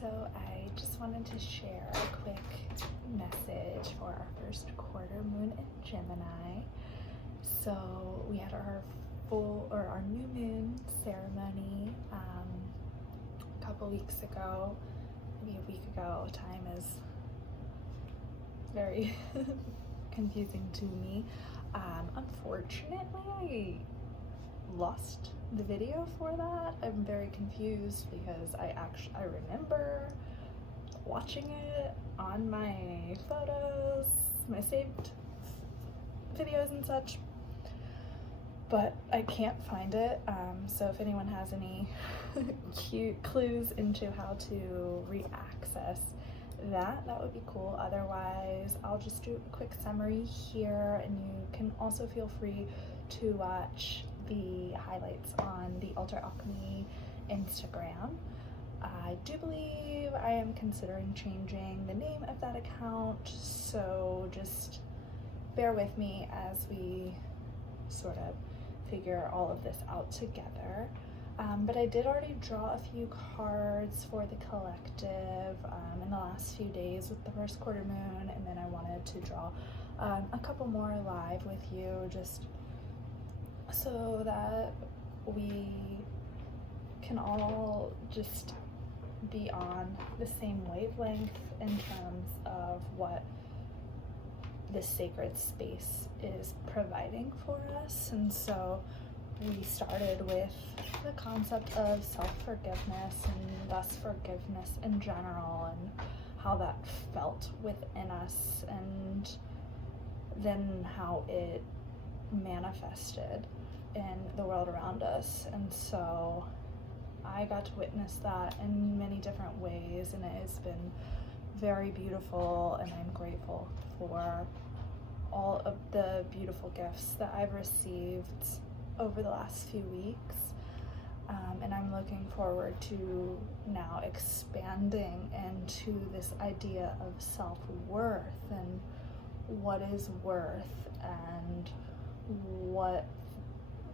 So I just wanted to share a quick message for our first quarter moon in Gemini. So we had our new moon ceremony a couple weeks ago, maybe a week ago. Time is very confusing to me. Unfortunately, I lost the video for that. I'm very confused because I remember watching it on my photos, my saved videos and such, but I can't find it. So if anyone has any cute clues into how to re-access that would be cool. Otherwise, I'll just do a quick summary here, and you can also feel free to watch the highlights on the Alter Alchemy Instagram. I do believe I am considering changing the name of that account, so just bear with me as we sort of figure all of this out together. But I did already draw a few cards for the collective in the last few days with the first quarter moon, and then I wanted to draw a couple more live with you, just so that we can all just be on the same wavelength in terms of what this sacred space is providing for us. And so we started with the concept of self-forgiveness and thus forgiveness in general, and how that felt within us, and then how it manifested in the world around us. And so I got to witness that in many different ways, and it has been very beautiful, and I'm grateful for all of the beautiful gifts that I've received over the last few weeks, and I'm looking forward to now expanding into this idea of self-worth, and what is worth, and what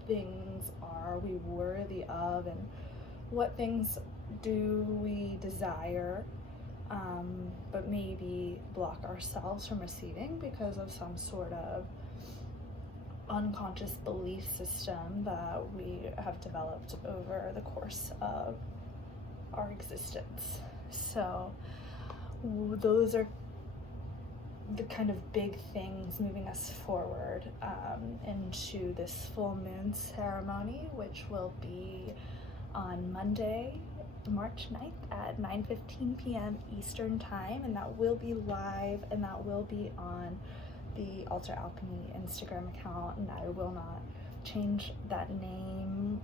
things are we worthy of, and what things do we desire but maybe block ourselves from receiving because of some sort of unconscious belief system that we have developed over the course of our existence. So those are the kind of big things moving us forward into this full moon ceremony, which will be on Monday, March 9th at 9:15 p.m. Eastern time, and that will be live, and that will be on the Alter Alchemy Instagram account, and I will not change that name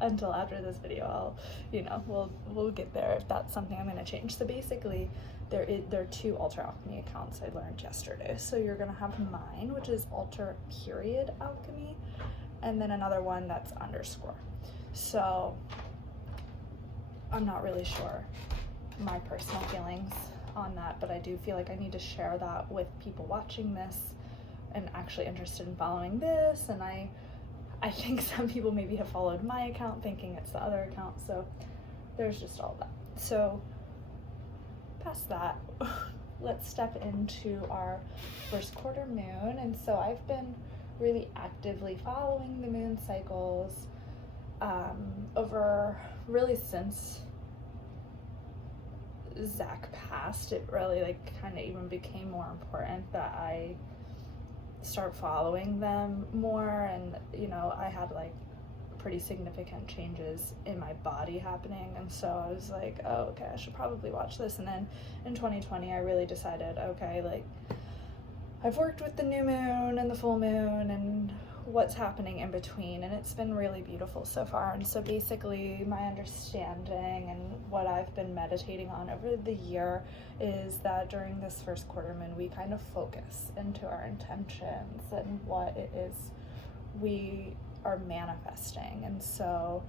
until after this video. We'll get there if that's something I'm going to change. So basically, there are two Alter Alchemy accounts I learned yesterday. So you're going to have mine, which is Alter_Alchemy, and then another one that's _. So I'm not really sure my personal feelings on that, but I do feel like I need to share that with people watching this and actually interested in following this. And I think some people maybe have followed my account thinking it's the other account, so there's just all that. So past that, let's step into our first quarter moon. And so I've been really actively following the moon cycles over really since Zach passed. It really kind of even became more important that I start following them more, and I had pretty significant changes in my body happening, and so I was like, oh, okay, I should probably watch this. And then in 2020 I really decided, okay, I've worked with the new moon and the full moon and what's happening in between, and it's been really beautiful so far. And so basically my understanding and what I've been meditating on over the year is that during this first quarter moon we kind of focus into our intentions and what it is we are manifesting. And so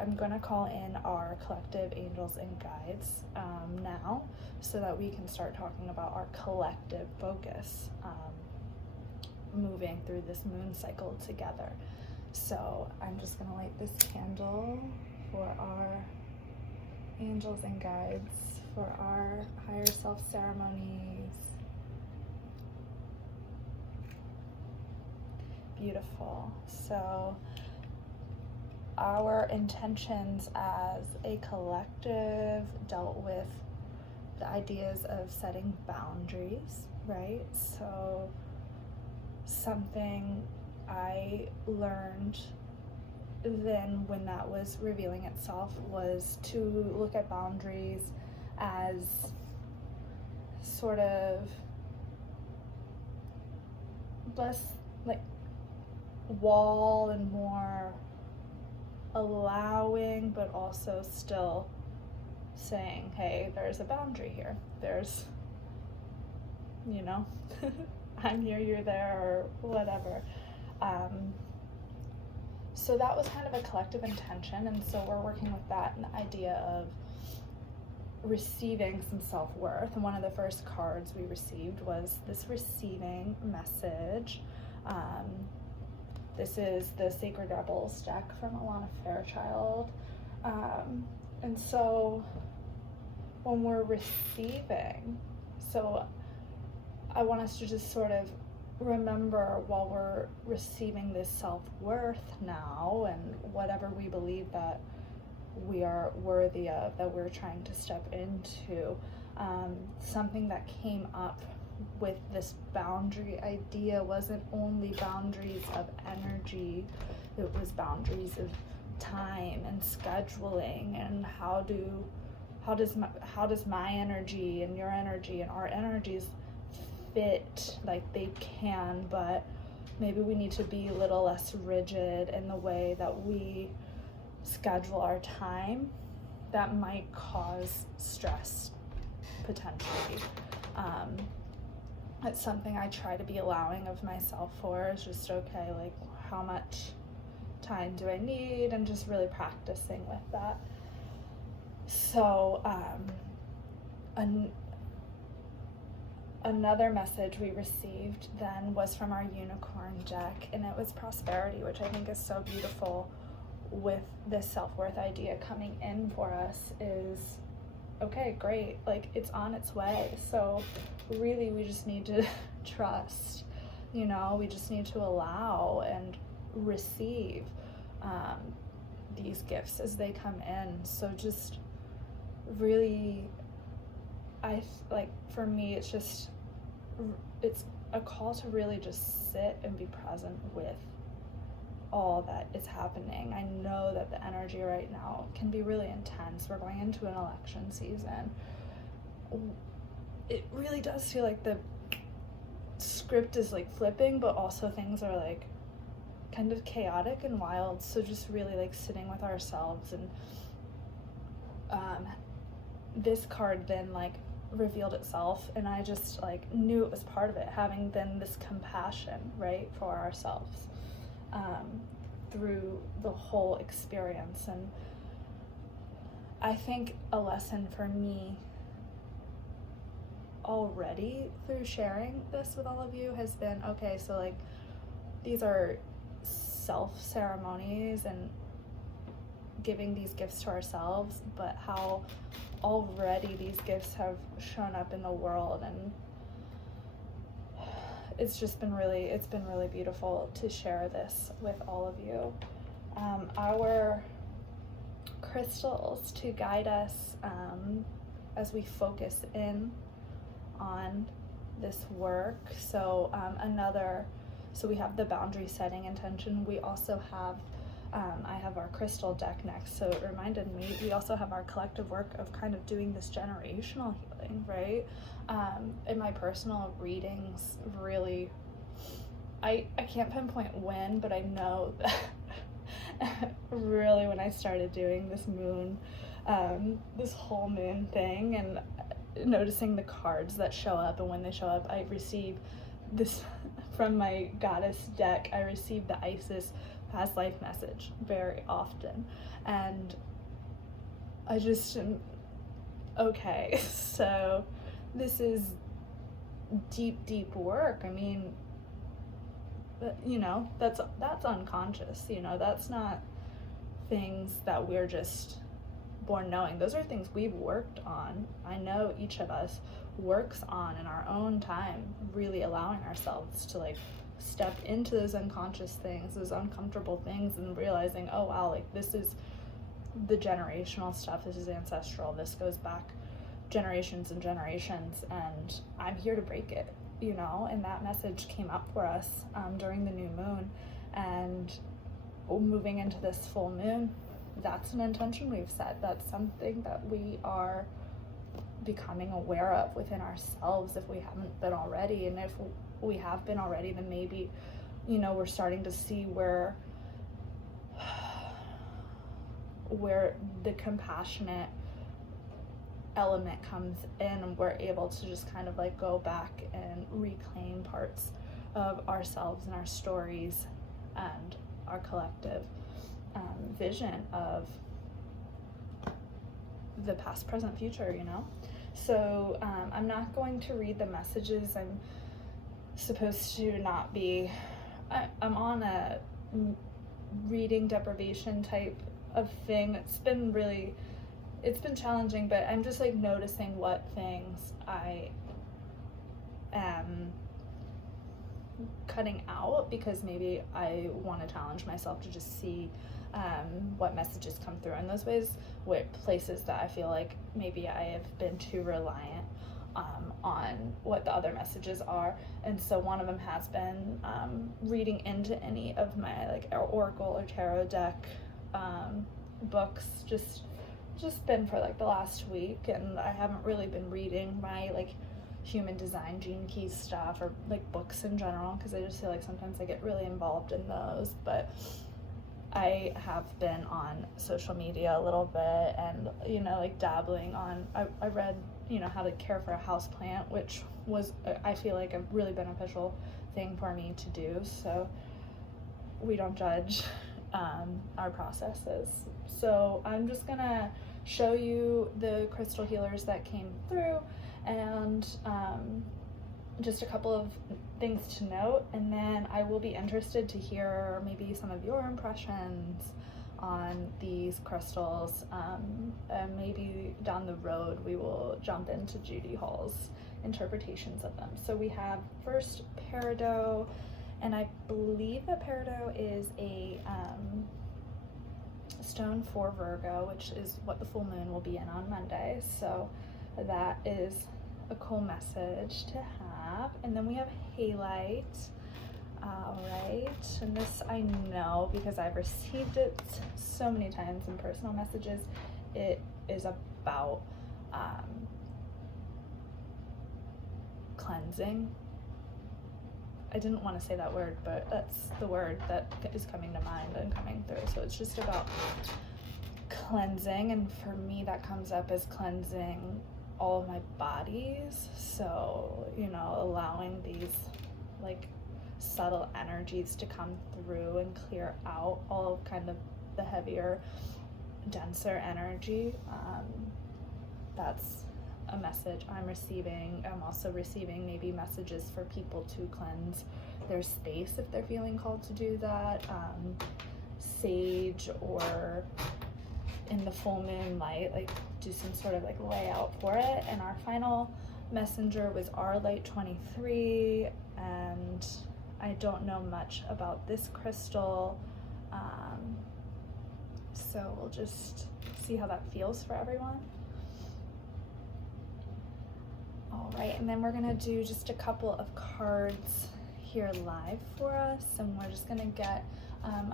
I'm going to call in our collective angels and guides now, so that we can start talking about our collective focus moving through this moon cycle together. So I'm just going to light this candle for our angels and guides for our higher self ceremonies. Beautiful. So our intentions as a collective dealt with the ideas of setting boundaries, right? So something I learned then when that was revealing itself was to look at boundaries as sort of less like wall and more allowing, but also still saying, hey, there's a boundary here. There's, you know, I'm here, you're there, or whatever. So that was kind of a collective intention, and so we're working with that and the idea of receiving some self-worth. And one of the first cards we received was this receiving message. This is the Sacred Rebels deck from Alana Fairchild. And so when we're receiving, so I want us to just sort of remember while we're receiving this self-worth now and whatever we believe that we are worthy of, that we're trying to step into, something that came up with this boundary idea wasn't only boundaries of energy, it was boundaries of time and scheduling, and how does my energy and your energy and our energies fit. Like they can, but maybe we need to be a little less rigid in the way that we schedule our time. That might cause stress potentially. It's something I try to be allowing of myself for, is just, okay, like how much time do I need, and just really practicing with that. So another message we received then was from our unicorn deck, and it was prosperity, which I think is so beautiful with this self-worth idea coming in for us. Is, okay, great, like it's on its way. So really we just need to trust, you know, we just need to allow and receive these gifts as they come in. So just really, for me, it's a call to really just sit and be present with all that is happening. I know that the energy right now can be really intense. We're going into an election season. It really does feel like the script is like flipping, but also things are like kind of chaotic and wild. So just really like sitting with ourselves, and this card then like revealed itself, and I just like knew it was part of it, having then this compassion, right, for ourselves through the whole experience. And I think a lesson for me already through sharing this with all of you has been, okay, so like these are self ceremonies and giving these gifts to ourselves, but how already these gifts have shown up in the world. And it's been really beautiful to share this with all of you. Our crystals to guide us as we focus in on this work. So so we have the boundary setting intention. We also have I have our crystal deck next, so it reminded me we also have our collective work of kind of doing this generational healing, right? In my personal readings, really, I can't pinpoint when, but I know that really when I started doing this moon, this whole moon thing, and noticing the cards that show up, and when they show up, I receive this from my goddess deck. I receive the Isis past life message very often, and I just, okay, so this is deep work. I mean, you know, that's unconscious, you know, that's not things that we're just born knowing. Those are things we've worked on. I know each of us works on in our own time, really allowing ourselves to like step into those unconscious things, those uncomfortable things, and realizing, oh wow, like this is the generational stuff, this is ancestral, this goes back generations and generations, and I'm here to break it, you know. And that message came up for us during the new moon, and moving into this full moon, that's an intention we've set. That's something that we are becoming aware of within ourselves if we haven't been already. And if we have been already, then maybe, you know, we're starting to see where the compassionate element comes in, and we're able to just kind of like go back and reclaim parts of ourselves and our stories and our collective vision of the past, present, future, you know. So I'm not going to read the messages. I'm supposed to not be, I'm on a reading deprivation type of thing. It's been challenging, but I'm just like noticing what things I am cutting out, because maybe I want to challenge myself to just see what messages come through in those ways, what places that I feel like maybe I have been too reliant on what the other messages are. And so one of them has been reading into any of my like oracle or tarot deck books, just been for like the last week, and I haven't really been reading my like human design gene keys stuff or like books in general, because I just feel like sometimes I get really involved in those. But I have been on social media a little bit, and you know, like dabbling on, I read, you know, how to care for a house plant, which was, I feel like, a really beneficial thing for me to do. So we don't judge our processes. So I'm just gonna show you the crystal healers that came through, and just a couple of things to note, and then I will be interested to hear maybe some of your impressions on these crystals, and maybe down the road we will jump into Judy Hall's interpretations of them. So we have first peridot, and I believe that peridot is a stone for Virgo, which is what the full moon will be in on Monday. So that is a cool message to have. And then we have halite. All right, and this I know because I've received it so many times in personal messages. It is about cleansing. I didn't want to say that word, but that's the word that is coming to mind and coming through. So it's just about cleansing, and for me that comes up as cleansing all of my bodies. So, you know, allowing these like subtle energies to come through and clear out all of kind of the heavier, denser energy. That's a message I'm receiving. I'm also receiving maybe messages for people to cleanse their space if they're feeling called to do that. Sage, or in the full moon light, like do some sort of like layout for it. And our final messenger was our light 23, and I don't know much about this crystal, so we'll just see how that feels for everyone. All right, and then we're gonna do just a couple of cards here live for us, and we're just gonna get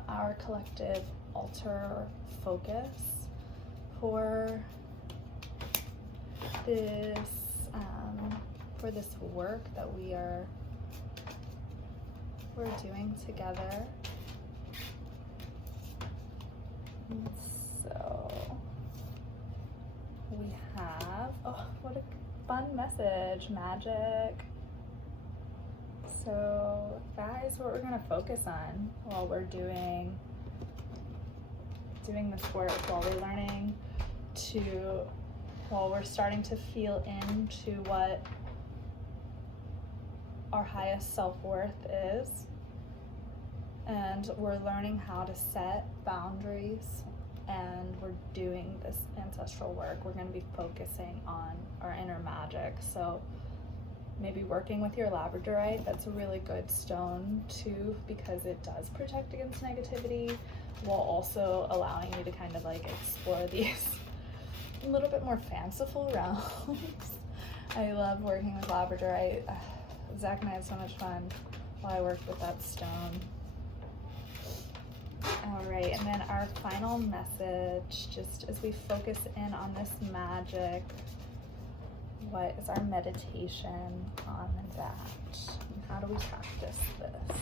our collective altar focus for this work that we're doing together. So we have, oh, what a fun message, magic. So that is what we're gonna focus on while we're doing this work, while we're starting to feel into what our highest self-worth is, and we're learning how to set boundaries and we're doing this ancestral work, we're going to be focusing on our inner magic. So maybe working with your labradorite, that's a really good stone too, because it does protect against negativity, while also allowing you to kind of like explore these a little bit more fanciful realms. I love working with labradorite. Zach and I had so much fun while I worked with that stone. All right, and then our final message, just as we focus in on this magic, what is our meditation on that? And how do we practice this?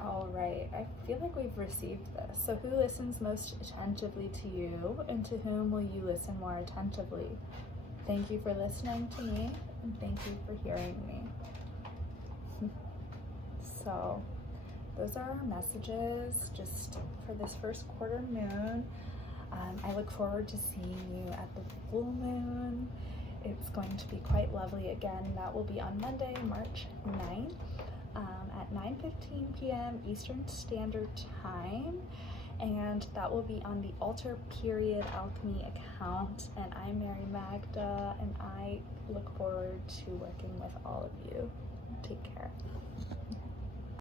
All right, I feel like we've received this. So who listens most attentively to you, and to whom will you listen more attentively? Thank you for listening to me, and thank you for hearing me. So those are our messages just for this first quarter moon. I look forward to seeing you at the full moon. It's going to be quite lovely again. That will be on Monday, March 9th at 9:15 p.m. Eastern Standard Time. And that will be on the Altar Period Alchemy account. And I'm Mary Magda, and I look forward to working with all of you. Take care.